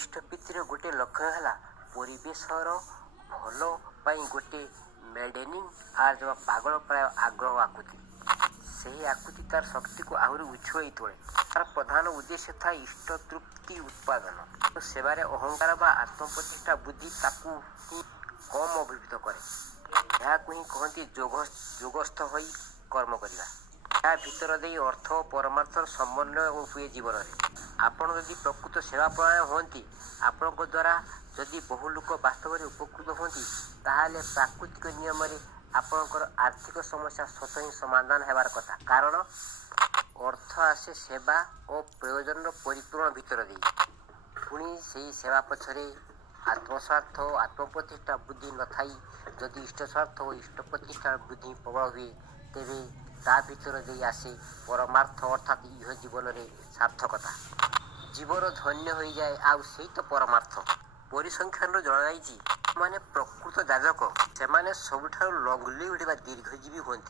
ଇଷ୍ଟପତିର ଗୋଟିଏ ଲକ୍ଷ୍ୟ ହେଲା ପରିବେଶର ଭଲ ପାଇଁ ଗୋଟିଏ ମେଡେନିଂ ଆର୍ ବା ପାଗଳ ପ୍ରାୟ ଆଗ୍ରହ ଆକୁତି। ସେହି ଆକୁତି ତାର ଶକ୍ତିକୁ ଆହୁରି ଉଛୁଳେଇ ତୋଳେ। ତାର ପ୍ରଧାନ ଉଦ୍ଦେଶ୍ୟ ଥାଏ ଇଷ୍ଟ ତୃପ୍ତି ଉତ୍ପାଦନ। ସେବାରେ ଅହଙ୍କାର ବା ଆତ୍ମପ୍ରତିଷ୍ଠା ବୁଦ୍ଧି ତାକୁ ହିଁ କମ୍ ଅଭିଭୂତ କରେ। ଏହାକୁ ହିଁ କହନ୍ତି ଯୋଗସ୍ଥ ହୋଇ କର୍ମ କରିବା। ଏହା ଭିତର ଦେଇ ଅର୍ଥ ଓ ପରମାର୍ଥର ସମନ୍ୱୟ ହୁଏ ଜୀବନରେ। ଆପଣ ଯଦି ପ୍ରକୃତ ସେବାପରାୟଣ ହୁଅନ୍ତି, ଆପଣଙ୍କ ଦ୍ୱାରା ଯଦି ବହୁ ଲୋକ ବାସ୍ତବରେ ଉପକୃତ ହୁଅନ୍ତି, ତାହେଲେ ପ୍ରାକୃତିକ ନିୟମରେ ଆପଣଙ୍କର ଆର୍ଥିକ ସମସ୍ୟା ସ୍ୱତଃ ହିଁ ସମାଧାନ ହେବାର କଥା। କାରଣ ଅର୍ଥ ଆସେ ସେବା ଓ ପ୍ରୟୋଜନର ପରିପୂରଣ ଭିତର ଦେଇ। ପୁଣି ସେହି ସେବା ପଛରେ ଆତ୍ମସ୍ୱାର୍ଥ ଓ ଆତ୍ମପ୍ରତିଷ୍ଠା ବୁଦ୍ଧି ନଥାଇ ଯଦି ଇଷ୍ଟସ୍ୱାର୍ଥ ଓ ଇଷ୍ଟପ୍ରତିଷ୍ଠାର ବୁଦ୍ଧି ପ୍ରବଳ ହୁଏ, ତେବେ ତା ଭିତର ଦେଇ ଆସେ ପରମାର୍ଥ ଅର୍ଥାତ୍ ଇହ ଜୀବନରେ ସାର୍ଥକତା। ଜୀବନ ଧନ୍ୟ ହୋଇଯାଏ, ଆଉ ସେଇ ତ ପରମାର୍ଥ। ପରିସଂଖ୍ୟାନରୁ ଜଣାଯାଇଛି, ଯେଉଁମାନେ ପ୍ରକୃତ ଯାଜକ ସେମାନେ ସବୁଠାରୁ ଲଙ୍ଗଲିଭ୍ଡ ବା ଦୀର୍ଘଜୀବୀ ହୁଅନ୍ତି।